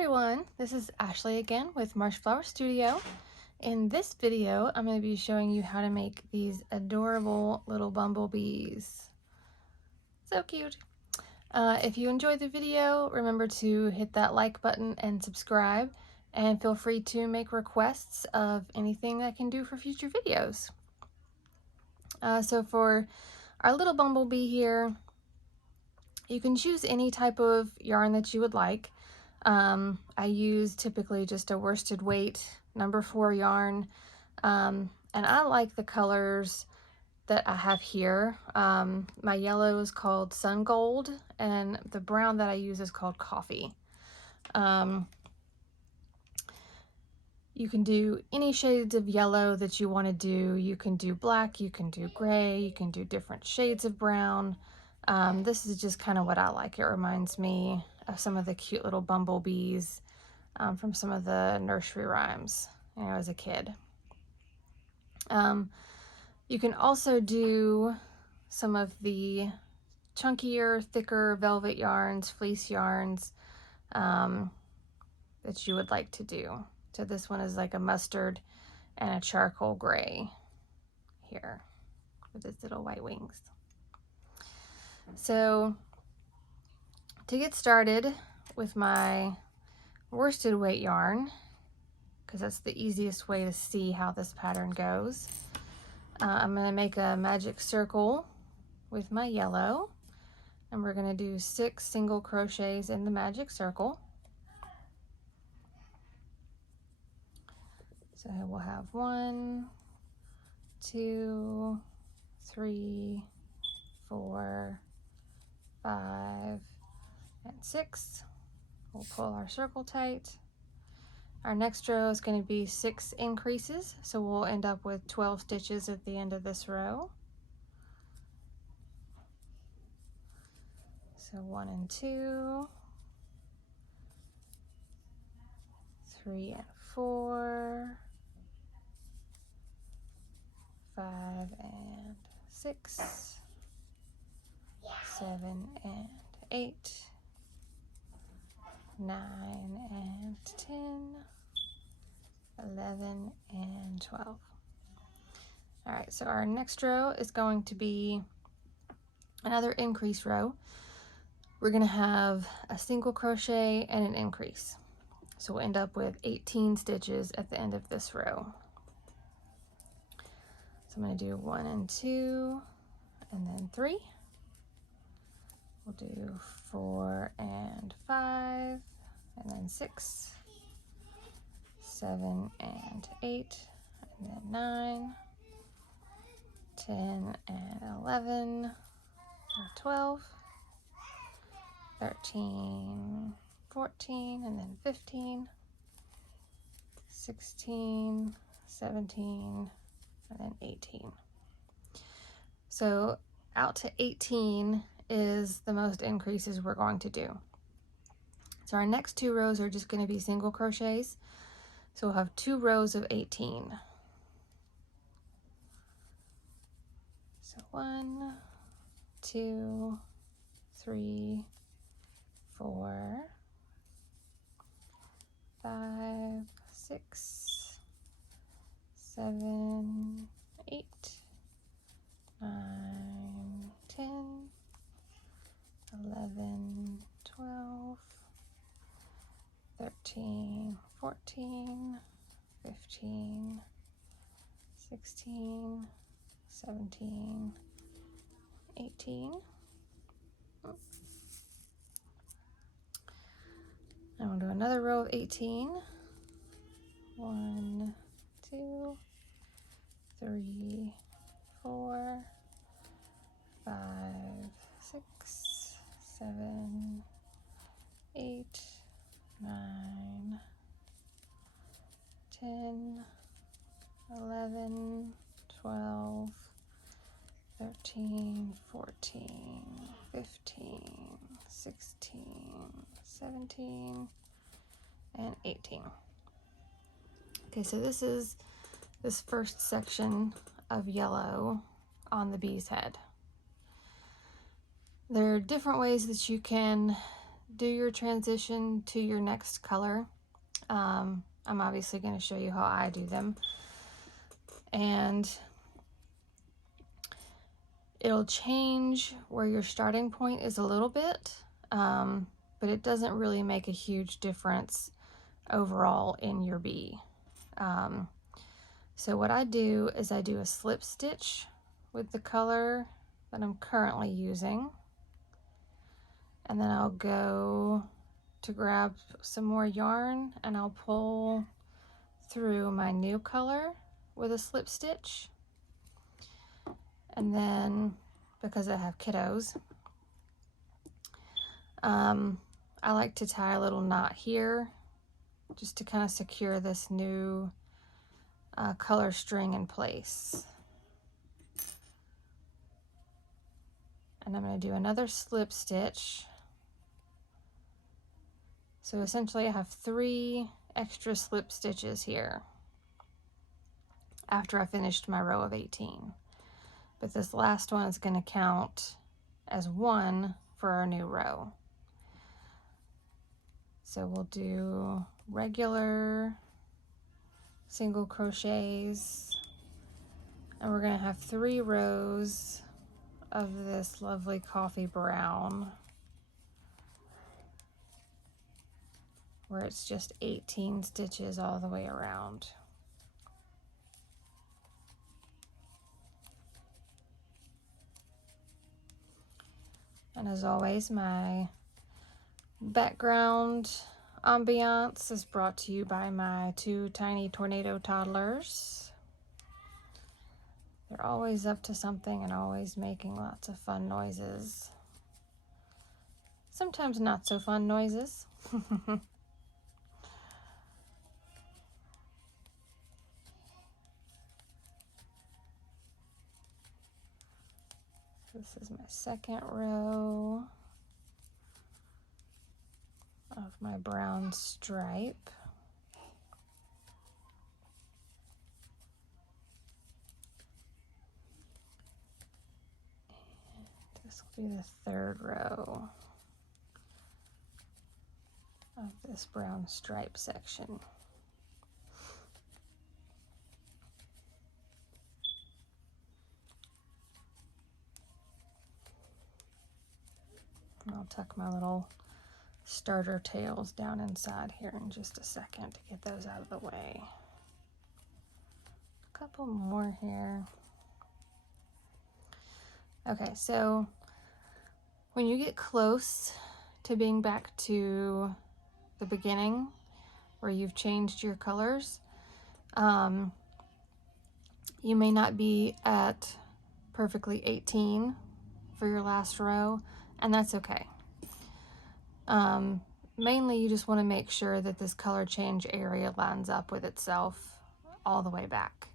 everyone, this is Ashley again with Marshflower Studio. In this video, I'm going to be showing you how to make these adorable little bumblebees. So cute. If you enjoyed the video, remember to hit that like button and subscribe, and feel free to make requests of anything I can do for future videos. So for our little bumblebee here, you can choose any type of yarn that you would like. I use typically just a worsted weight number 4 yarn, and I like the colors that I have here. My yellow is called Sun Gold, and the brown that I use is called Coffee. You can do any shades of yellow that you want to do. You can do black, you can do gray, you can do different shades of brown. This is just kind of what I like. It reminds me of some of the cute little bumblebees from some of the nursery rhymes, as a kid. You can also do some of the chunkier, thicker velvet yarns, fleece yarns that you would like to do. So this one is like a mustard and a charcoal gray here with its little white wings. So to get started with my worsted weight yarn, because that's the easiest way to see how this pattern goes, I'm going to make a magic circle with my yellow, and we're going to do 6 single crochets in the magic circle. So we'll have 1, 2, 3, 4, 5, and 6. We'll pull our circle tight. Our next row is going to be 6 increases, so we'll end up with 12 stitches at the end of this row. So 1 and 2, 3 and 4, 5 and 6, 7 and 8, 9 and 10, 11 and 12. All right, so our next row is going to be another increase row. We're going to have a single crochet and an increase. So we'll end up with 18 stitches at the end of this row. So I'm going to do 1 and 2, and then 3. We'll do 4 and 5, and then 6, 7 and 8, and then 9, 10 and 11, 12, 13, 14, and then 15, 16, 17, and then 18. So out to 18 is the most increases we're going to do. So our next 2 rows are just going to be single crochets. So we'll have 2 rows of 18. So 1, 2, 3, 4, 5, 6, 7, 8, 9, 10, 11, 12, 13, 14, 15, 16, 17, 18. And we'll do another row of 18. 1, 2, 3, 4, 5, 6, 7, 8, 9, 10, 11, 12, 13, 14, 15, 16, 17, and 18. Okay, so this is this first section of yellow on the bee's head. There are different ways that you can do your transition to your next color. I'm obviously going to show you how I do them. And it'll change where your starting point is a little bit, but it doesn't really make a huge difference overall in your bee. So what I do is I do a slip stitch with the color that I'm currently using, and then I'll go to grab some more yarn and I'll pull through my new color with a slip stitch. And then, because I have kiddos, I like to tie a little knot here just to kind of secure this new color string in place. And I'm going to do another slip stitch. So essentially I have 3 extra slip stitches here after I finished my row of 18. But this last one is going to count as 1 for our new row. So we'll do regular single crochets, and we're going to have 3 rows of this lovely coffee brown where it's just 18 stitches all the way around. And as always, my background ambiance is brought to you by my 2 tiny tornado toddlers. They're always up to something and always making lots of fun noises. Sometimes not so fun noises. This is my second row of my brown stripe. And this will be the 3rd row of this brown stripe section. And I'll tuck my little starter tails down inside here in just a second to get those out of the way. A couple more here. Okay, so when you get close to being back to the beginning where you've changed your colors, you may not be at perfectly 18 for your last row, and that's okay. Mainly you just want to make sure that this color change area lines up with itself all the way back.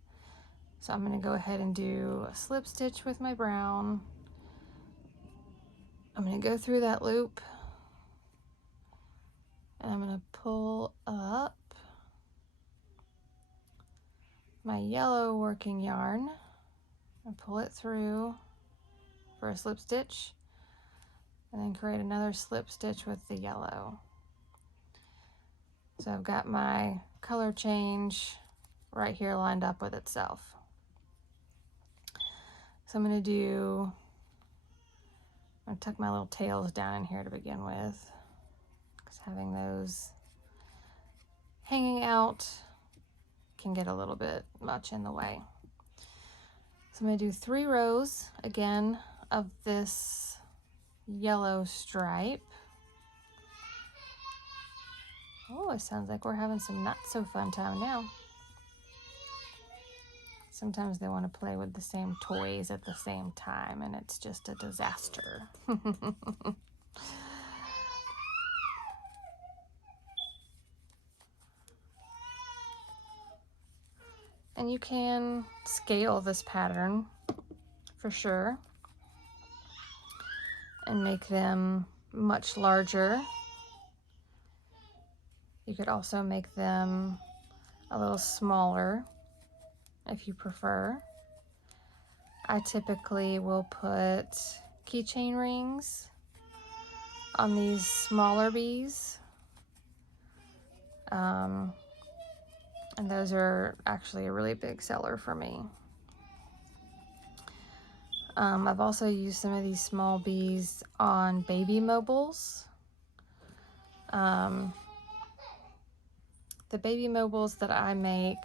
So I'm going to go ahead and do a slip stitch with my brown. I'm going to go through that loop and I'm going to pull up my yellow working yarn and pull it through for a slip stitch, and then create another slip stitch with the yellow. So I've got my color change right here lined up with itself. So I'm going to tuck my little tails down in here to begin with, because having those hanging out can get a little bit much in the way. So I'm going to do 3 rows again of this yellow stripe. Oh, it sounds like we're having some not so fun time now. Sometimes they want to play with the same toys at the same time, and it's just a disaster. And you can scale this pattern for sure and make them much larger. You could also make them a little smaller if you prefer. I typically will put keychain rings on these smaller bees. And those are actually a really big seller for me. I've also used some of these small bees on baby mobiles. The baby mobiles that I make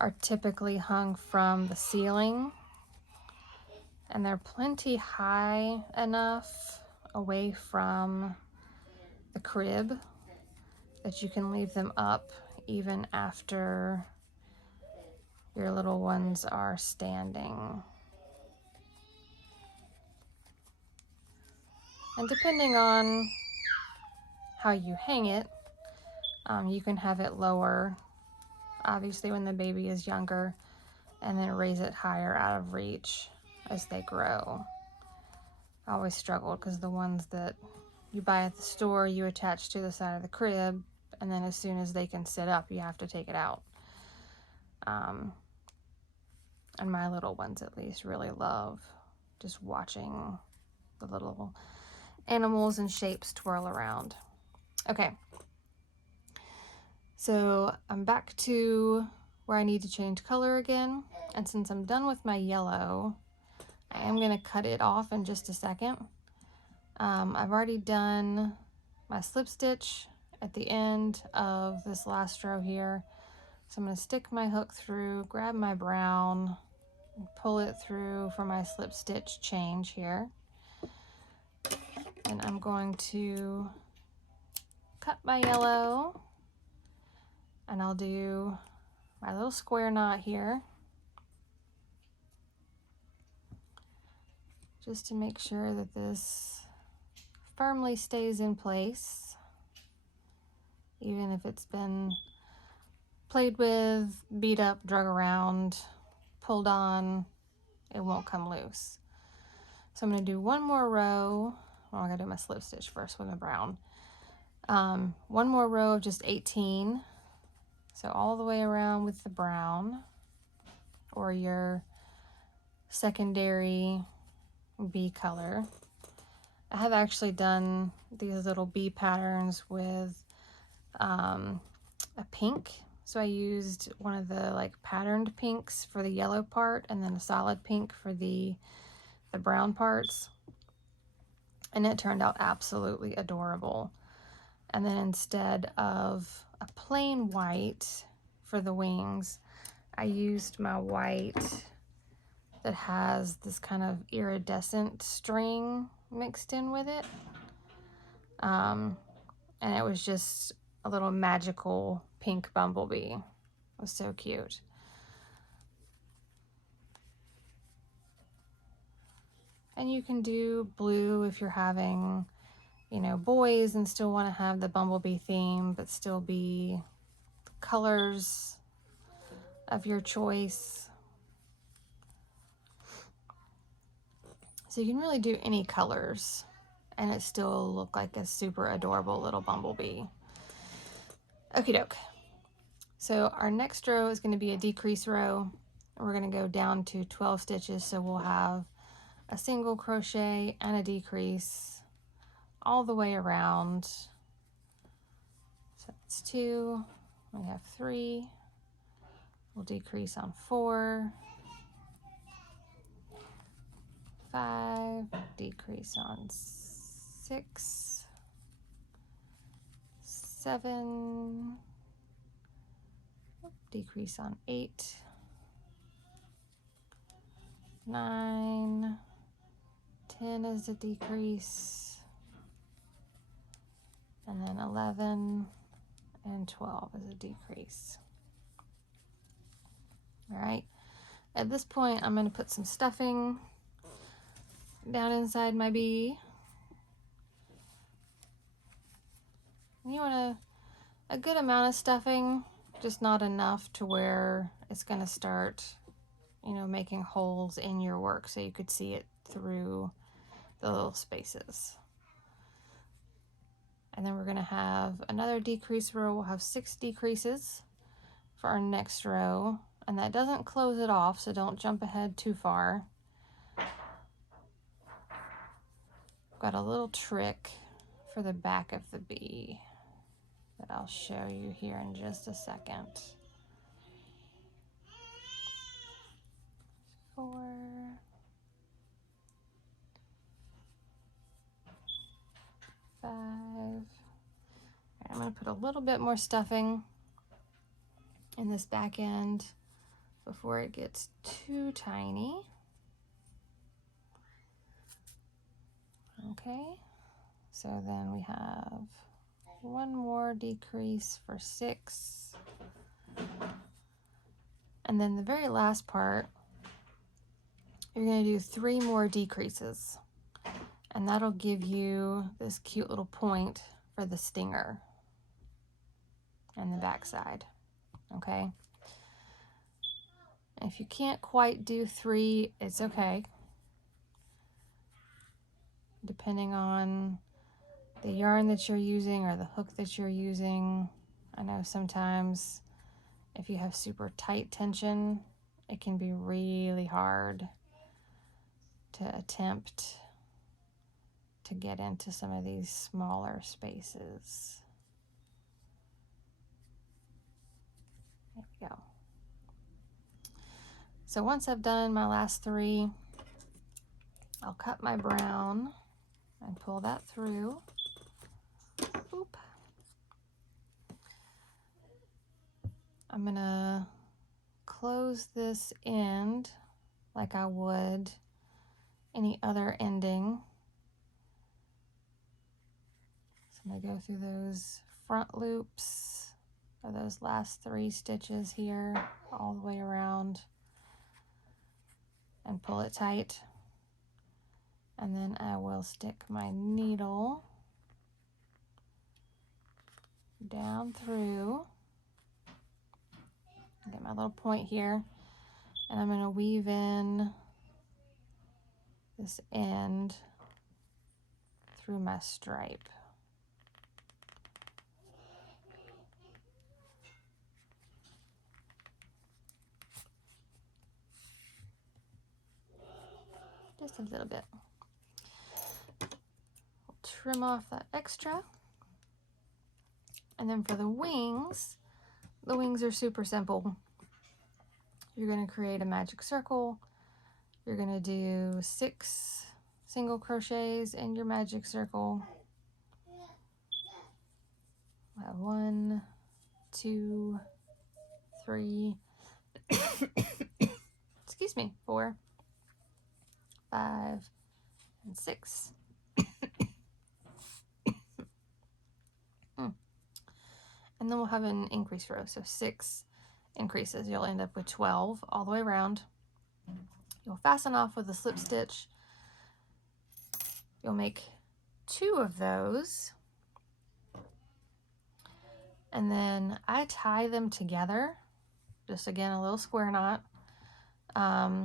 are typically hung from the ceiling, and they're plenty high enough away from the crib that you can leave them up even after your little ones are standing. And depending on how you hang it, you can have it lower, obviously when the baby is younger, and then raise it higher out of reach as they grow. I always struggled because the ones that you buy at the store, you attach to the side of the crib, and then as soon as they can sit up, you have to take it out. And my little ones, at least, really love just watching the little animals and shapes twirl around. Okay, so I'm back to where I need to change color again, and since I'm done with my yellow, I am going to cut it off in just a second. I've already done my slip stitch at the end of this last row here, so I'm going to stick my hook through, grab my brown, and pull it through for my slip stitch change here, and I'm going to cut my yellow, and I'll do my little square knot here just to make sure that this firmly stays in place, even if it's been played with, beat up, drug around, pulled on, it won't come loose. So I'm going to do one more row. Well, I'm going to do my slip stitch first with my brown. One more row of just 18. So all the way around with the brown, or your secondary bee color. I have actually done these little bee patterns with a pink. So I used one of the like patterned pinks for the yellow part, and then a solid pink for the brown parts. And it turned out absolutely adorable. And then instead of a plain white for the wings, I used my white that has this kind of iridescent string mixed in with it. And it was just a little magical pink bumblebee. It was so cute. And you can do blue if you're having, you know, boys and still want to have the bumblebee theme, but still be colors of your choice. So you can really do any colors and it still look like a super adorable little bumblebee. Okie doke. So our next row is going to be a decrease row. We're going to go down to 12 stitches, so we'll have a single crochet and a decrease all the way around. So that's 2, we have 3, we'll decrease on 4, 5, decrease on 6, 7, decrease on 8, 9, 10 is a decrease, and then 11 and 12 is a decrease. All right, at this point I'm going to put some stuffing down inside my bee. You want a good amount of stuffing, just not enough to where it's going to start, you know, making holes in your work so you could see it through the little spaces. And then we're going to have another decrease row. We'll have 6 decreases for our next row, and that doesn't close it off, so don't jump ahead too far. got a little trick for the back of the bee that I'll show you here in just a second. 4, 5. I'm going to put a little bit more stuffing in this back end before it gets too tiny. Okay, so then we have one more decrease for 6. And then the very last part, you're going to do 3 more decreases. And that'll give you this cute little point for the stinger and the back side. Okay. If you can't quite do 3, it's okay. Depending on the yarn that you're using or the hook that you're using. I know sometimes if you have super tight tension, it can be really hard to attempt to get into some of these smaller spaces. There we go. So once I've done my last 3, I'll cut my brown and pull that through. Oop. I'm gonna close this end like I would any other ending. So I'm gonna go through those front loops or those last 3 stitches here all the way around and pull it tight. And then I will stick my needle down through, get my little point here, and I'm going to weave in this end through my stripe. Just a little bit. We'll trim off that extra. And then for the wings are super simple. You're going to create a magic circle. You're going to do 6 single crochets in your magic circle. 1, 2, 3, excuse me, 4, 5, and 6. And then we'll have an increase row, so 6 increases. You'll end up with 12 all the way around. You'll fasten off with a slip stitch. You'll make 2 of those. And then I tie them together, just again a little square knot. And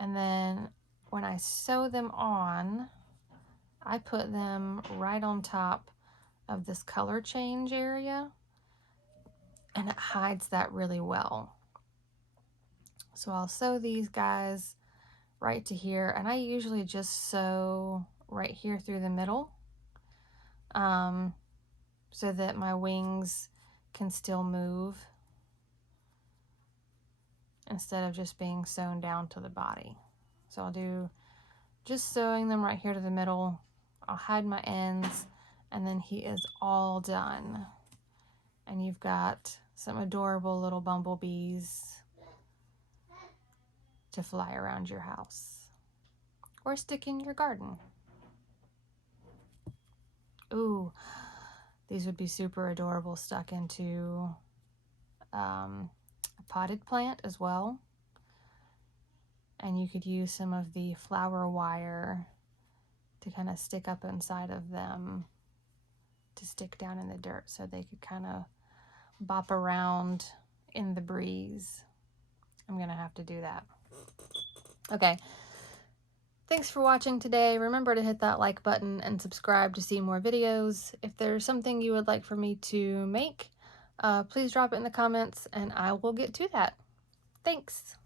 then when I sew them on, I put them right on top of this color change area, and it hides that really well. So I'll sew these guys right to here, and I usually just sew right here through the middle, so that my wings can still move instead of just being sewn down to the body. So I'll do just sewing them right here to the middle. I'll hide my ends, and then he is all done. And you've got some adorable little bumblebees to fly around your house or stick in your garden. Ooh, these would be super adorable stuck into a potted plant as well. And you could use some of the flower wire to kind of stick up inside of them to stick down in the dirt so they could kind of bop around in the breeze. I'm gonna have to do that. Okay, thanks for watching today. Remember to hit that like button and subscribe to see more videos. If there's something you would like for me to make, please drop it in the comments and I will get to that. Thanks.